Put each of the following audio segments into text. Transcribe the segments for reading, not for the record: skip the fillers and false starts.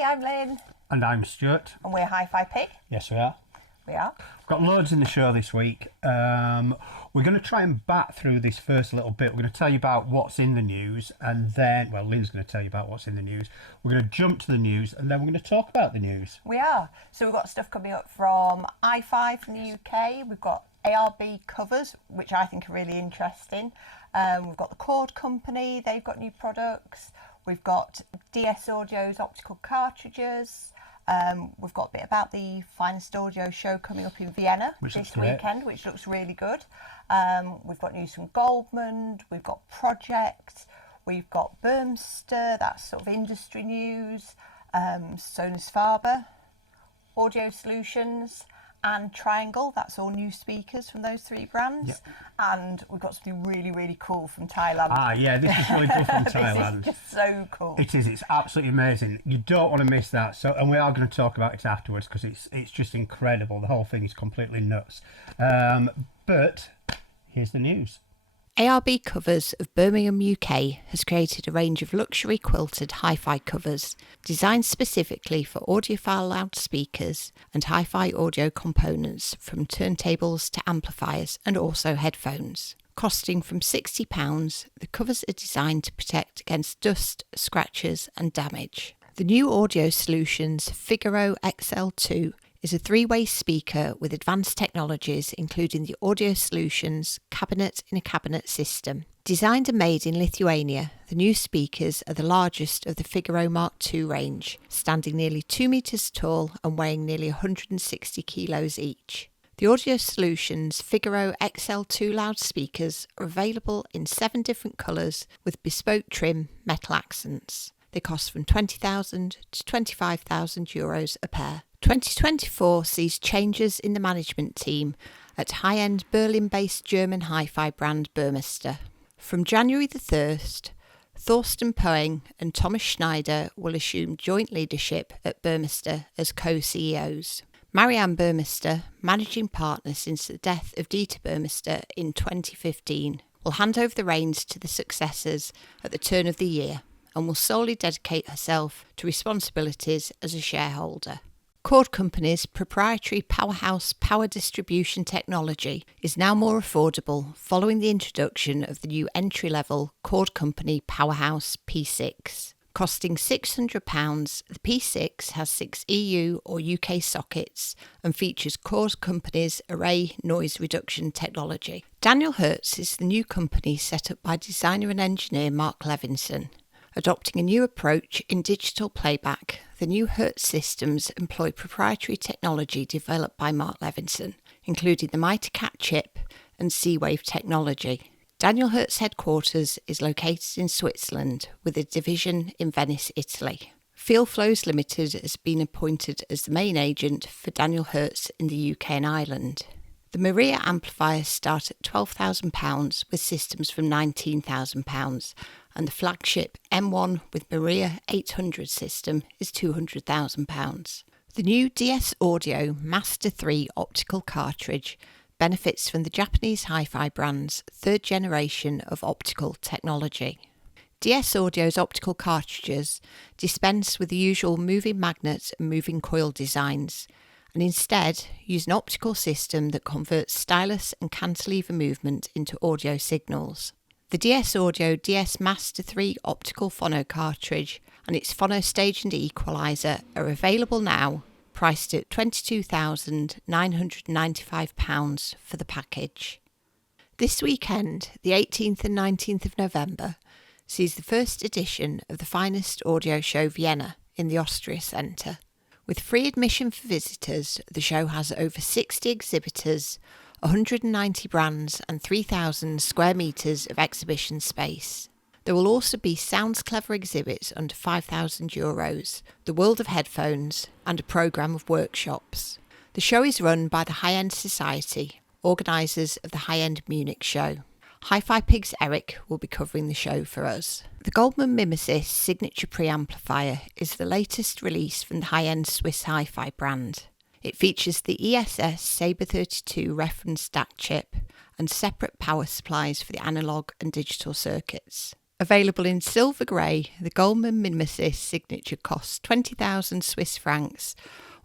Hi, I'm Lynn. And I'm Stuart. And we're HiFi PiG. Yes, we are. We are. We've got loads in the show this week. We're going to try and bat through this first little bit. We're going to tell you about what's in the news, and then, well, Lynn's going to tell you about what's in the news. We're going to jump to the news, and then we're going to talk about the news. We are. So we've got stuff coming up from iFi from the UK. We've got ARB covers, which I think are really interesting. We've got the Chord Company. They've got new products. We've got DS Audio's optical cartridges. We've got a bit about the Finest Audio show coming up in Vienna this weekend, which looks really good. We've got news from Goldman, we've got Project, we've got Burmester, that's sort of industry news, Sonus Faber, Audio Solutions, and Triangle, that's all new speakers from those three brands. Yep. And we've got something really, really cool from Thailand. Ah, yeah, this is really cool from Thailand. This is just so cool. It is, it's absolutely amazing. You don't want to miss that. So, and we are going to talk about it afterwards because it's just incredible. The whole thing is completely nuts. But here's the news. ARB Covers of Birmingham, UK has created a range of luxury quilted hi-fi covers designed specifically for audiophile loudspeakers and hi-fi audio components from turntables to amplifiers and also headphones. Costing from £60, the covers are designed to protect against dust, scratches and damage. The new Audio Solutions Figaro XL2 is a three-way speaker with advanced technologies including the Audio Solutions cabinet-in-a-cabinet system. Designed and made in Lithuania, the new speakers are the largest of the Figaro Mark II range, standing nearly 2 metres tall and weighing nearly 160 kilos each. The Audio Solutions Figaro XL2 loudspeakers are available in 7 different colours with bespoke trim metal accents. They cost from €20,000 to €25,000 a pair. 2024 sees changes in the management team at high-end Berlin-based German hi-fi brand Burmester. From January the 1st, Thorsten Poeng and Thomas Schneider will assume joint leadership at Burmester as co-CEOs. Marianne Burmester, managing partner since the death of Dieter Burmester in 2015, will hand over the reins to the successors at the turn of the year and will solely dedicate herself to responsibilities as a shareholder. Chord Company's proprietary powerhouse power distribution technology is now more affordable following the introduction of the new entry-level Chord Company Powerhouse P6. Costing £600, the P6 has 6 EU or UK sockets and features Chord Company's array noise reduction technology. Daniel Hertz is the new company set up by designer and engineer Mark Levinson. Adopting a new approach in digital playback, the new Hertz systems employ proprietary technology developed by Mark Levinson, including the MightyCat chip and C-Wave technology. Daniel Hertz headquarters is located in Switzerland with a division in Venice, Italy. Fieldflows Limited has been appointed as the main agent for Daniel Hertz in the UK and Ireland. The Maria amplifiers start at £12,000 with systems from £19,000 and the flagship M1 with Maria 800 system is £200,000. The new DS Audio Master 3 optical cartridge benefits from the Japanese hi-fi brand's third generation of optical technology. DS Audio's optical cartridges dispense with the usual moving magnet and moving coil designs and instead use an optical system that converts stylus and cantilever movement into audio signals. The DS Audio DS Master 3 optical phono cartridge and its phono stage and equalizer are available now, priced at £22,995 for the package. This weekend, the 18th and 19th of November, sees the first edition of the Finest Audio Show Vienna in the Austria Centre. With free admission for visitors, the show has over 60 exhibitors, 190 brands and 3,000 square metres of exhibition space. There will also be Sounds Clever exhibits under €5,000, the world of headphones and a programme of workshops. The show is run by the High End Society, organisers of the High End Munich show. HiFi PiG's Eric will be covering the show for us. The Goldman Mimesis signature preamplifier is the latest release from the high-end Swiss hi-fi brand. It features the ESS Sabre 32 reference DAC chip and separate power supplies for the analogue and digital circuits. Available in silver grey, the Goldman Minimasis signature costs 20,000 Swiss francs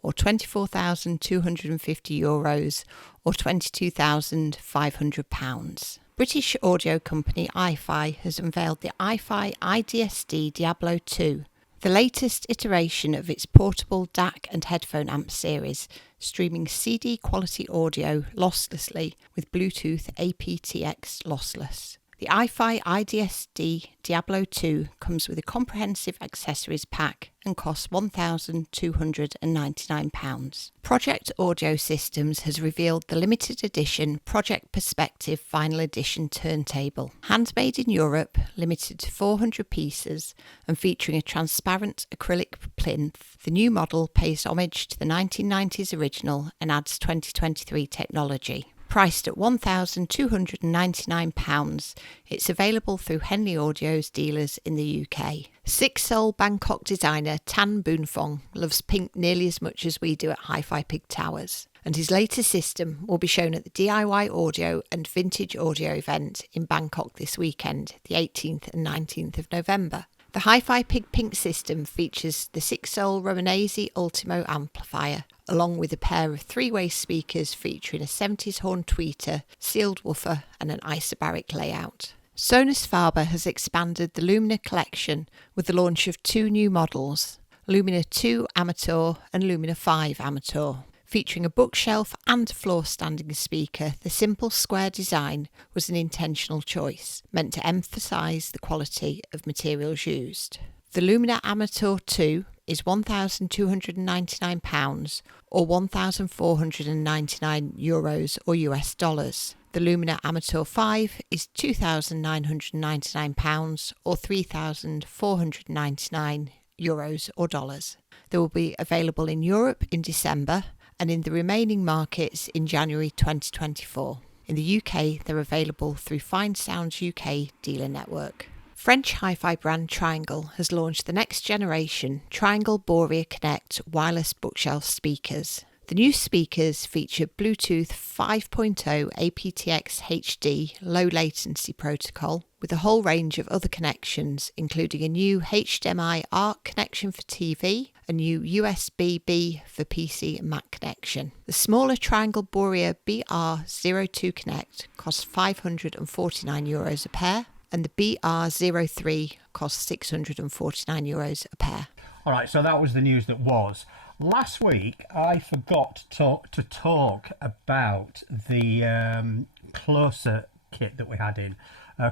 or €24,250 or £22,500. British audio company HiFi has unveiled the HiFi IDSD Diablo 2, the latest iteration of its portable DAC and headphone amp series, streaming CD quality audio losslessly with Bluetooth aptX lossless. The HiFi IDSD Diablo 2 comes with a comprehensive accessories pack and costs £1,299. Project Audio Systems has revealed the limited edition Project Perspective Final Edition turntable. Handmade in Europe, limited to 400 pieces and featuring a transparent acrylic plinth, the new model pays homage to the 1990s original and adds 2023 technology. Priced at £1,299, it's available through Henley Audio's dealers in the UK. Six-Soul Bangkok designer Tan Boonfong loves pink nearly as much as we do at HiFi PiG Towers, and his latest system will be shown at the DIY Audio and Vintage Audio event in Bangkok this weekend, the 18th and 19th of November. The HiFi PiG Pink system features the Six-Soul Romanese Ultimo amplifier, along with a pair of three-way speakers featuring a 70s horn tweeter, sealed woofer and an isobaric layout. Sonus Faber has expanded the Lumina collection with the launch of two new models, Lumina 2 Amateur and Lumina 5 Amateur. Featuring a bookshelf and floor-standing speaker, the simple square design was an intentional choice, meant to emphasise the quality of materials used. The Lumina Amateur 2 is £1,299 or €1,499 or US dollars. The Lumina Amateur 5 is £2,999 or €3,499 or dollars. They will be available in Europe in December and in the remaining markets in January 2024. In the UK, they're available through Fine Sounds UK dealer network. French hi-fi brand Triangle has launched the next generation Triangle Borea Connect wireless bookshelf speakers. The new speakers feature Bluetooth 5.0 aptX HD low latency protocol with a whole range of other connections, including a new HDMI ARC connection for TV, a new USB-B for PC and Mac connection. The smaller Triangle Borea BR02 Connect costs €549 a pair, and the BR03 costs €649 a pair. All right, so that was the news that was. Last week, I forgot to talk about the Closer kit that we had in.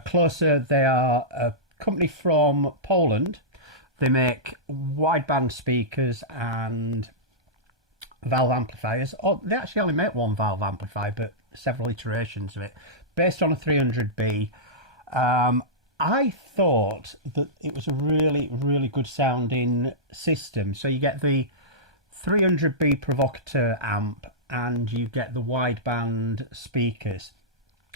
Closer, they are a company from Poland. They make wideband speakers and valve amplifiers. Oh, they actually only make one valve amplifier, but several iterations of it, based on a 300B. I thought that it was a really, really good sounding system. So you get the 300B provocateur amp and you get the wideband speakers,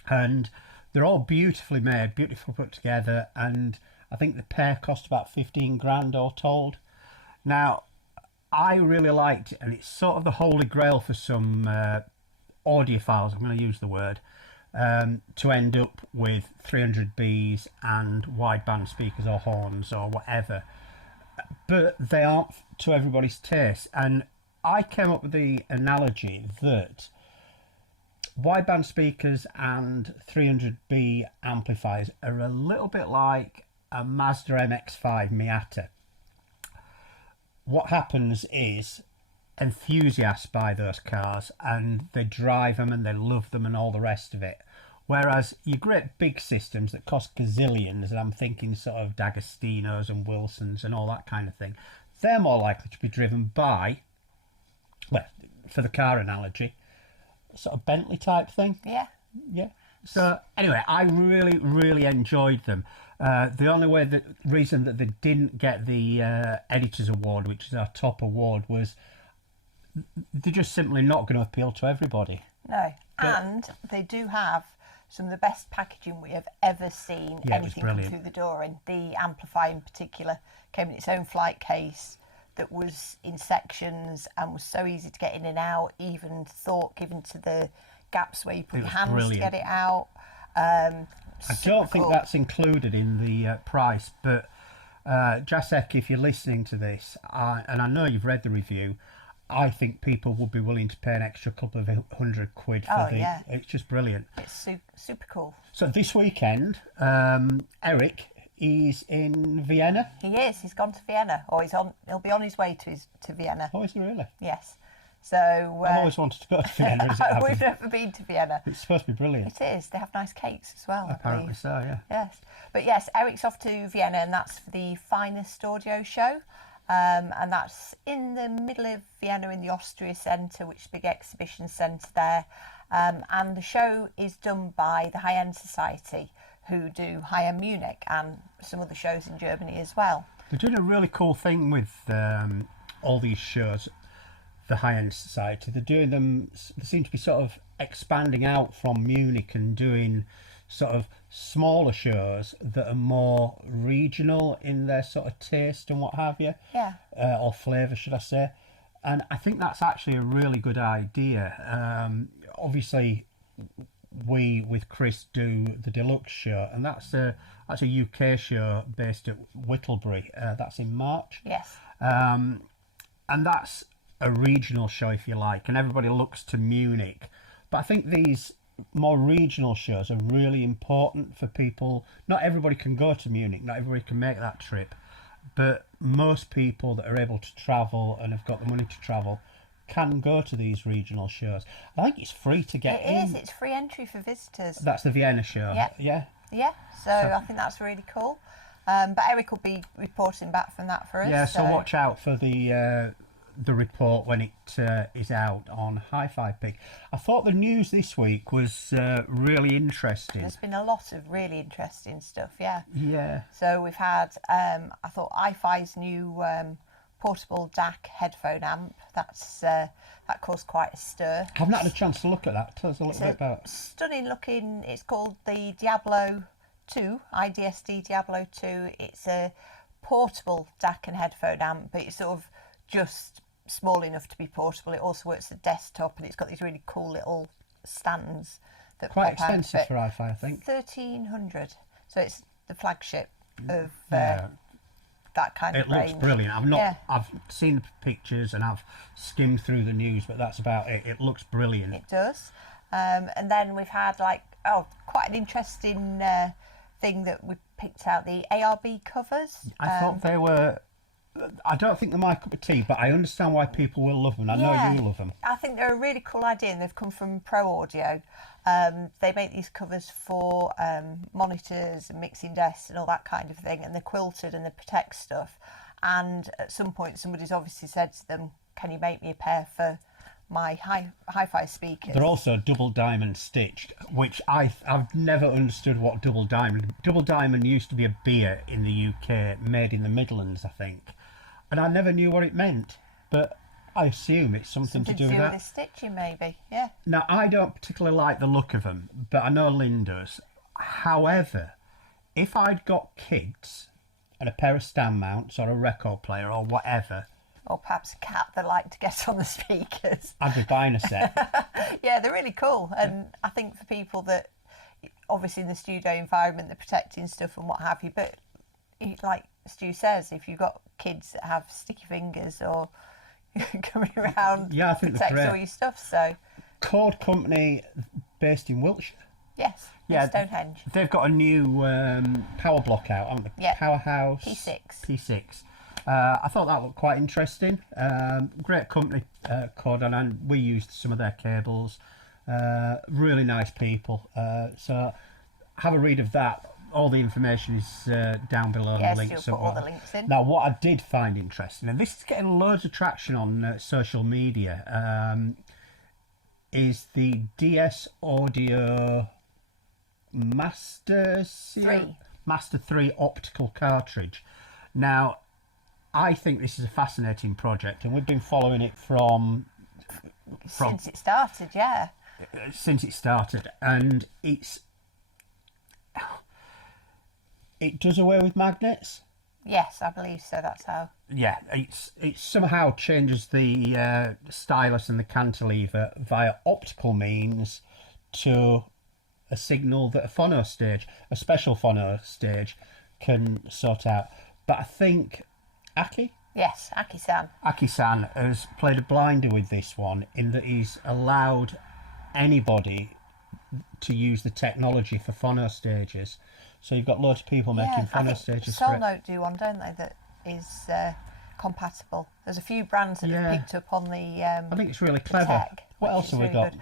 and they're all beautifully made, beautifully put together, and I think the pair cost about 15 grand all told. Now, I really liked it, and it's sort of the holy grail for some audiophiles, I'm going to use the word, to end up with 300Bs and wideband speakers or horns or whatever. But they aren't to everybody's taste, and I came up with the analogy that wideband speakers and 300B amplifiers are a little bit like a Mazda MX-5 Miata. What happens is enthusiasts buy those cars and they drive them and they love them and all the rest of it. Whereas your great big systems that cost gazillions, and I'm thinking sort of D'Agostinos and Wilsons and all that kind of thing, they're more likely to be driven by, well, for the car analogy, sort of Bentley type thing. Yeah. Yeah. So anyway, I really, really enjoyed them. The only reason that they didn't get the Editors Award, which is our top award, was they're just simply not going to appeal to everybody. No. And they do have some of the best packaging we have ever seen anything come through the door in. The amplifier in particular came in its own flight case that was in sections and was so easy to get in and out, even thought given to the gaps where you put your hands to get it out. I don't think that's included in the price, but Jacek, if you're listening to this, and I know you've read the review, I think people would be willing to pay an extra couple of £100 for yeah. It's just brilliant. It's super cool. So this weekend, Eric is in Vienna. He is. He's gone to Vienna, or he'll be on his way to Vienna. Oh, is he really? Yes. So I've always wanted to go to Vienna. As it happens. We've never been to Vienna. It's supposed to be brilliant. It is. They have nice cakes as well. Apparently so, yeah. Yes, but yes, Eric's off to Vienna, and that's for the Finest Audio Show. And that's in the middle of Vienna in the Austria Centre, which is a big exhibition centre there. And the show is done by the High End Society, who do High End Munich and some other shows in Germany as well. They're doing a really cool thing with all these shows, the High End Society. They're doing them, they seem to be sort of expanding out from Munich and doing sort of smaller shows that are more regional in their sort of taste and what have you. Yeah. Or flavour, should I say. And I think that's actually a really good idea. Obviously, we with Chris do the deluxe show, and that's a UK show based at Whittlebury. That's in March. Yes. And that's a regional show, if you like, and everybody looks to Munich. But I think these more regional shows are really important for people. Not everybody can go to Munich, not everybody can make that trip, but most people that are able to travel and have got the money to travel can go to these regional shows. I think it's free to get in. It is. It's free entry for visitors. That's the Vienna show. Yeah. Yeah. So I think that's really cool. But Eric will be reporting back from that for us. Yeah. So watch out for the report when it is out on HiFi PiG. I thought the news this week was really interesting. There's been a lot of really interesting stuff. Yeah. Yeah. So we've had, I thought iFi's new portable DAC headphone amp. That caused quite a stir. I've not had a chance to look at that. Tell us a little bit about. Stunning looking. It's called the Diablo 2, IDSD Diablo 2. It's a portable DAC and headphone amp, but it's sort of just small enough to be portable. It also works as a desktop, and it's got these really cool little stands that Quite pop expensive out for hi-fi, I think. 1,300. So it's the flagship of that kind it of range. Looks brilliant. I've seen the pictures and I've skimmed through the news, but that's about it. It looks brilliant. It does. And then we've had quite an interesting thing that we picked out, the ARB covers. I thought they were. I don't think they're my cup of tea, but I understand why people will love them. I know you love them. I think they're a really cool idea, and they've come from Pro Audio. They make these covers for monitors and mixing desks and all that kind of thing, and they're quilted and they protect stuff. And at some point, somebody's obviously said to them, "Can you make me a pair for my hi-fi speakers?" They're also double diamond stitched, which I've never understood what double diamond. Double diamond used to be a beer in the UK, made in the Midlands, I think. And I never knew what it meant, but I assume it's something to do with that. With the stitching, maybe, yeah. Now, I don't particularly like the look of them, but I know Lynn does. However, if I'd got kids and a pair of stand mounts or a record player or whatever, or perhaps a cat that like to get on the speakers, I'd be buying a set. Yeah, they're really cool, and I think for people that, obviously in the studio environment, they're protecting stuff and what have you, but like Stu says, if you've got kids that have sticky fingers or coming around, I think protects they're all great. your stuff. So Chord Company, based in Wiltshire. yes, in Stonehenge. They've got a new power block out, haven't they? Yeah. Powerhouse P6. I thought that looked quite interesting. Great company, Chord, and we used some of their cables. Really nice people. So have a read of that. All the information is down below. Yes, the links. you'll put all the links in. Now, what I did find interesting, and this is getting loads of traction on social media, is the DS Audio Master 3 optical cartridge. Now, I think this is a fascinating project, and we've been following it from since it started, yeah. Since it started, and it does away with magnets. Yes, I believe so. That's how. Yeah, it somehow changes the stylus and the cantilever via optical means to a signal that a phono stage, a special phono stage, can sort out. But I think Yes, Aki-san has played a blinder with this one in that he's allowed anybody to use the technology for phono stages. So you've got loads of people making phono stages for it. Solnote do one, don't they, that is compatible. There's a few brands that have picked up on the I think it's really clever. tech, What else have we got?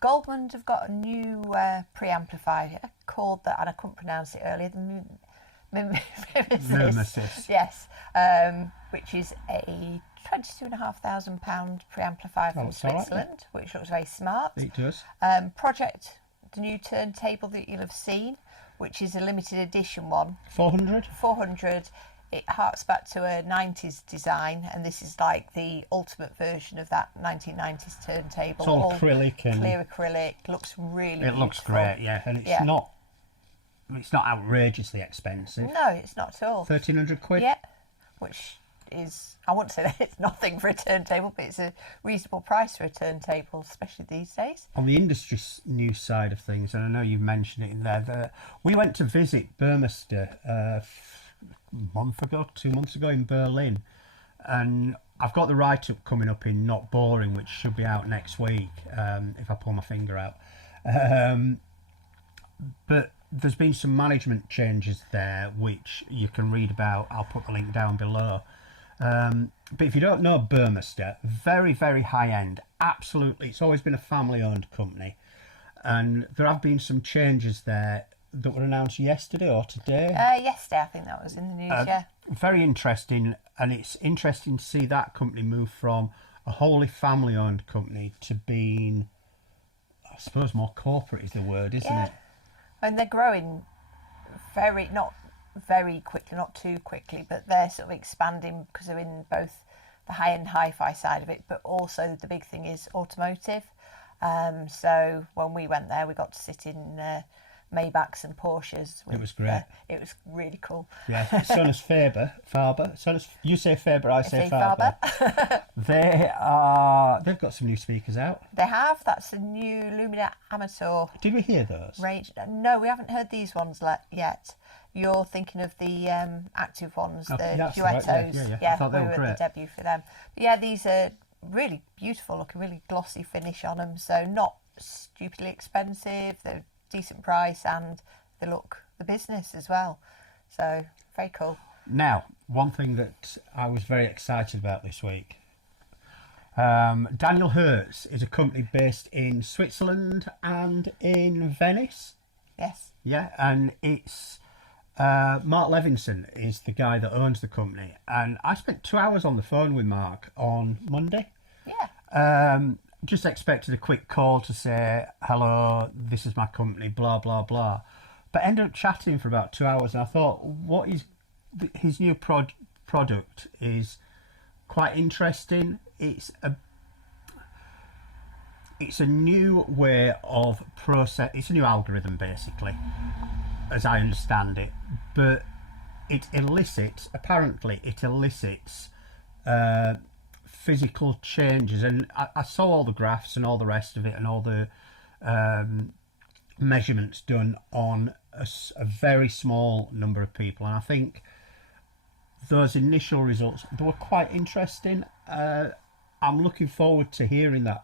Goldman have got a new preamplifier called that, and I couldn't pronounce it earlier, the Mimesis. Yes, which is a £22,500 preamplifier from Switzerland, which looks very smart. It does. Project, the new turntable that you'll have seen, which is a limited edition one. 400? 400. It harks back to a 90s design, and this is like the ultimate version of that 1990s turntable. It's all acrylic and clear acrylic. Looks really beautiful. Looks great, yeah, and it's not outrageously expensive. No, it's not at all. 1,300 quid. Yeah, which is, I wouldn't say that it's nothing for a turntable, but it's a reasonable price for a turntable, especially these days. On the industry news side of things, and I know you've mentioned it in there, we went to visit Burmester a month ago, 2 months ago in Berlin, and I've got the write-up coming up in Not Boring, which should be out next week, if I pull my finger out. But there's been some management changes there, which you can read about. I'll put the link down below. But if you don't know Burmester, very, very high-end, absolutely, it's always been a family-owned company. And there have been some changes there that were announced yesterday or today. Yesterday, I think that was in the news, yeah. Very interesting, and it's interesting to see that company move from a wholly family-owned company to being, I suppose, more corporate is the word, isn't it? And they're growing not very quickly, not too quickly, but they're sort of expanding because they're in both the high-end hi-fi side of it, but also the big thing is automotive. So when we went there, we got to sit in Maybachs and Porsches. It was great. It was really cool. Yeah, Sonus Faber. You say Faber, I say Faber. They've got some new speakers out. They have. That's a new Lumina Amateur. Did we hear those? Range. No, we haven't heard these ones yet. You're thinking of the active ones, the Duettos. Right. Yeah. I thought they were great. At the debut for them. But yeah, these are really beautiful looking, really glossy finish on them. So not stupidly expensive. They're decent price, and they look the business as well. So very cool. Now, one thing that I was very excited about this week. Daniel Hertz is a company based in Switzerland and in Venice. Yes. Yeah, and it's Mark Levinson is the guy that owns the company, and I spent 2 hours on the phone with Mark on Monday. Yeah. Just expected a quick call to say, hello, this is my company, blah, blah, blah. But ended up chatting for about 2 hours, and I thought, his new product is quite interesting. It's a new way of process. It's a new algorithm, basically, as I understand it. But it elicits physical changes, and I saw all the graphs and all the rest of it, and all the measurements done on a very small number of people, and I think those initial results, they were quite interesting. I'm looking forward to hearing that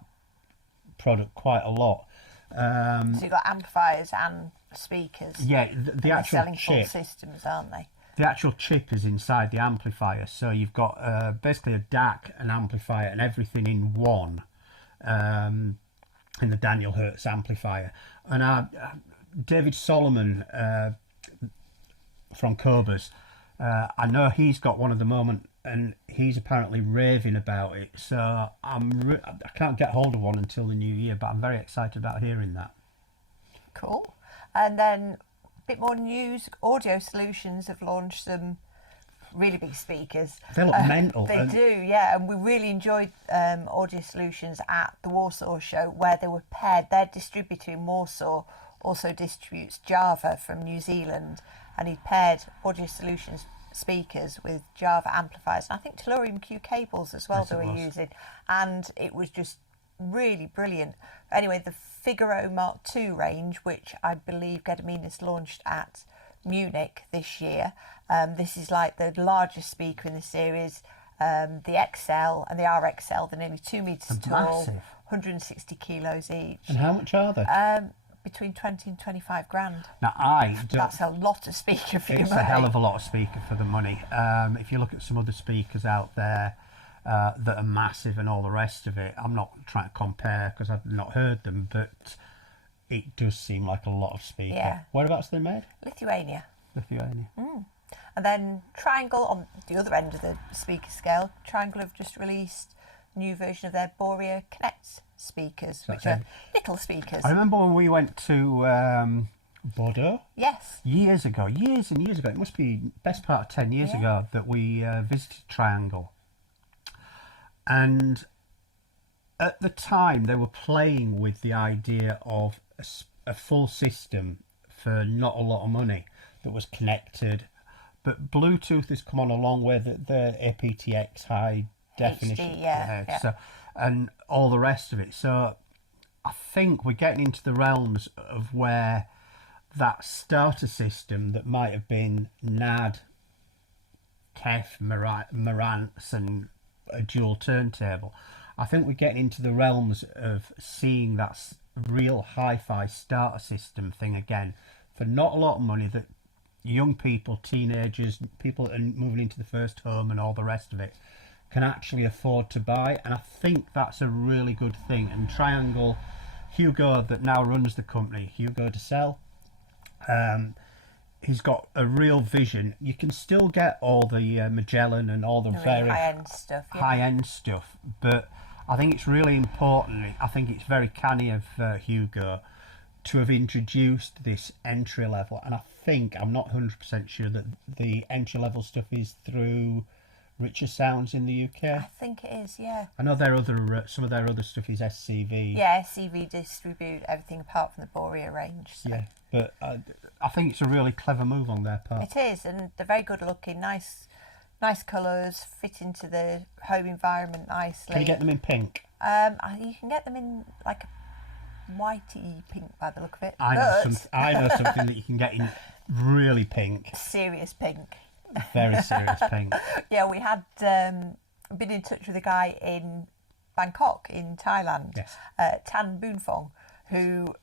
product quite a lot. So you've got amplifiers and speakers. Yeah, the actual selling chip. full systems, aren't they? The actual chip is inside the amplifier, so you've got basically a DAC, an amplifier, and everything in one, in the Daniel Hertz amplifier. And David Solomon from Cobas, I know he's got one at the moment, and he's apparently raving about it. So I can't get hold of one until the new year, but I'm very excited about hearing that. Cool. And then bit more news. Audio Solutions have launched some really big speakers. They look mental. They do, yeah. And we really enjoyed Audio Solutions at the Warsaw show, where they were paired. Their distributor in Warsaw also distributes Java from New Zealand, and he paired Audio Solutions speakers with Java amplifiers. And I think Tellurium Q cables as well they were using. And it was just really brilliant. Anyway, the Figaro Mark II range, which I believe Gediminas launched at Munich this year. This is like the largest speaker in the series. The XL and the RXL, they're nearly 2 metres tall, massive. 160 kilos each. And how much are they? Between 20 and 25 grand. Now, I don't... That's a lot of speaker for your money. It's a hell of a lot of speaker for the money. If you look at some other speakers out there that are massive and all the rest of it, I'm not trying to compare because I've not heard them, but it does seem like a lot of speaker. Yeah. Whereabouts are they made? Lithuania. Lithuania. And then Triangle, on the other end of the speaker scale, Triangle have just released a new version of their Borea Connect speakers, which are little speakers. I remember when we went to Bordeaux. Yes. Years and years ago. It must be best part of 10 years ago that we visited Triangle. And at the time, they were playing with the idea of a full system for not a lot of money that was connected. But Bluetooth has come on a long way, the aptX high definition. HD, So, and all the rest of it. So I think we're getting into the realms of where that starter system that might have been NAD, KEF, Marantz and a dual turntable, I think we're getting into the realms of seeing that real hi-fi starter system thing again for not a lot of money that young people, teenagers, people that are moving into the first home and all the rest of it can actually afford to buy. And I think that's a really good thing. And Triangle, Hugo that now runs the company, Hugo de Sel, he's got a real vision. You can still get all the Magellan and all the very high-end stuff. High-end stuff, but I think it's really important. I think it's very canny of Hugo to have introduced this entry level, and I think, I'm not 100% sure, that the entry level stuff is through Richer Sounds in the UK. I think it is, yeah. I know their other some of their other stuff is SCV. Yeah, SCV distribute everything apart from the Borea range. So. Yeah, but I think it's a really clever move on their part. It is, and they're very good looking, nice colours, fit into the home environment nicely. Can you get them in pink? You can get them in like a whitey pink by the look of it. I know something that you can get in really pink. Serious pink. Very serious pink. Yeah, we had been in touch with a guy in Bangkok in Thailand, Yes. Tan Boonfong, who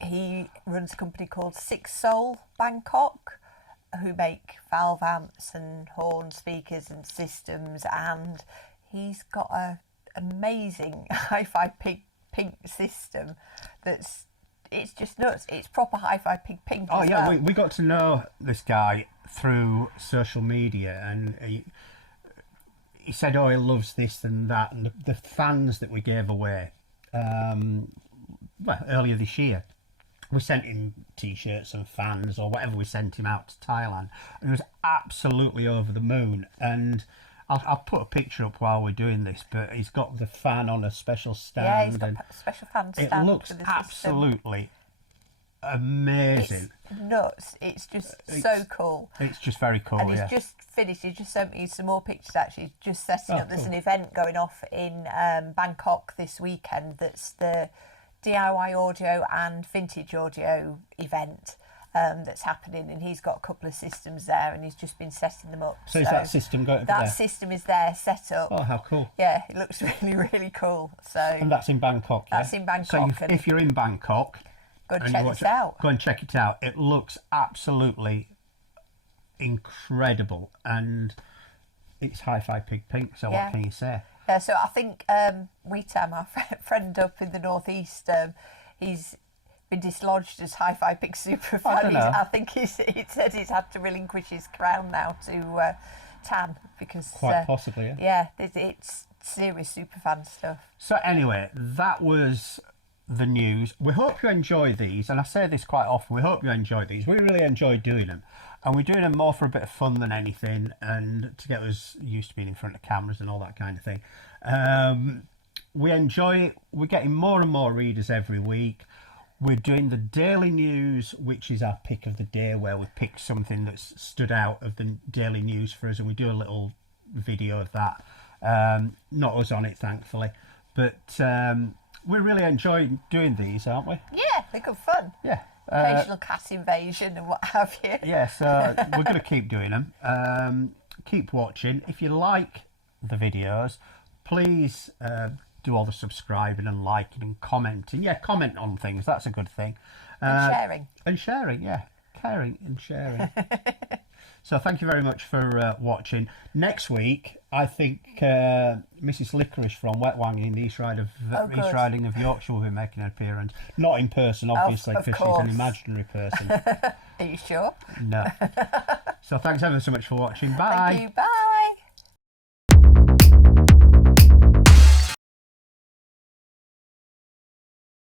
he runs a company called Six Soul Bangkok, who make valve amps and horn speakers and systems, and he's got a amazing hi-fi pig pink system it's just nuts. It's proper hi-fi pig pink. Oh as yeah, well. we got to know this guy through social media, and he said, oh, he loves this and that, and the fans that we gave away earlier this year, we sent him t-shirts and fans or whatever we sent him out to Thailand, and he was absolutely over the moon. And I'll put a picture up while we're doing this, but he's got the fan on a special stand. Yeah, he's got a special fan stand. It looks for the absolutely amazing. It's nuts. It's just so cool. It's just very cool, And he's yeah. just finished. He just sent me some more pictures, actually. He's just setting up. There's cool. an event going off in Bangkok this weekend that's the DIY audio and vintage audio event that's happening, and he's got a couple of systems there, and he's just been setting them up. So is that system going to be that there? system is there, set up. Oh, how cool. Yeah, it looks really, really cool. So And that's in Bangkok, yeah? That's in Bangkok, So and if you're in Bangkok, go and and check you this watch it, out. go and check it out. It looks absolutely incredible, and it's hi-fi pig pink, so Yeah. what can you say? Yeah, so I think Weetam, our friend up in the northeast, he's been dislodged as hi-fi pig superfan. I don't know. I think he said he's had to relinquish his crown now to Tan because Quite possibly, yeah. yeah, it's serious superfan stuff. So anyway, that was the news. We hope you enjoy these, and I say this quite often, we hope you enjoy these. We really enjoy doing them, and we're doing them more for a bit of fun than anything, and to get us used to being in front of cameras and all that kind of thing. We enjoy it. We're getting more and more readers every week. We're doing the daily news, which is our pick of the day, where we pick something that's stood out of the daily news for us, and we do a little video of that. Not us on it, thankfully, but we're really enjoying doing these, aren't we? Yeah, they're good fun. Yeah. Occasional cat invasion and what have you. Yeah, so we're going to keep doing them. Keep watching. If you like the videos, please do all the subscribing and liking and commenting. Yeah, comment on things. That's a good thing. And sharing. And sharing, yeah. Caring and sharing. So thank you very much for watching. Next week, I think Mrs. Licorice from Wet Wanging, the East Riding of Yorkshire, will be making an appearance. Not in person, obviously, Of because she's course. an imaginary person. Are you sure? No. So thanks ever so much for watching. Bye. Thank you. Bye.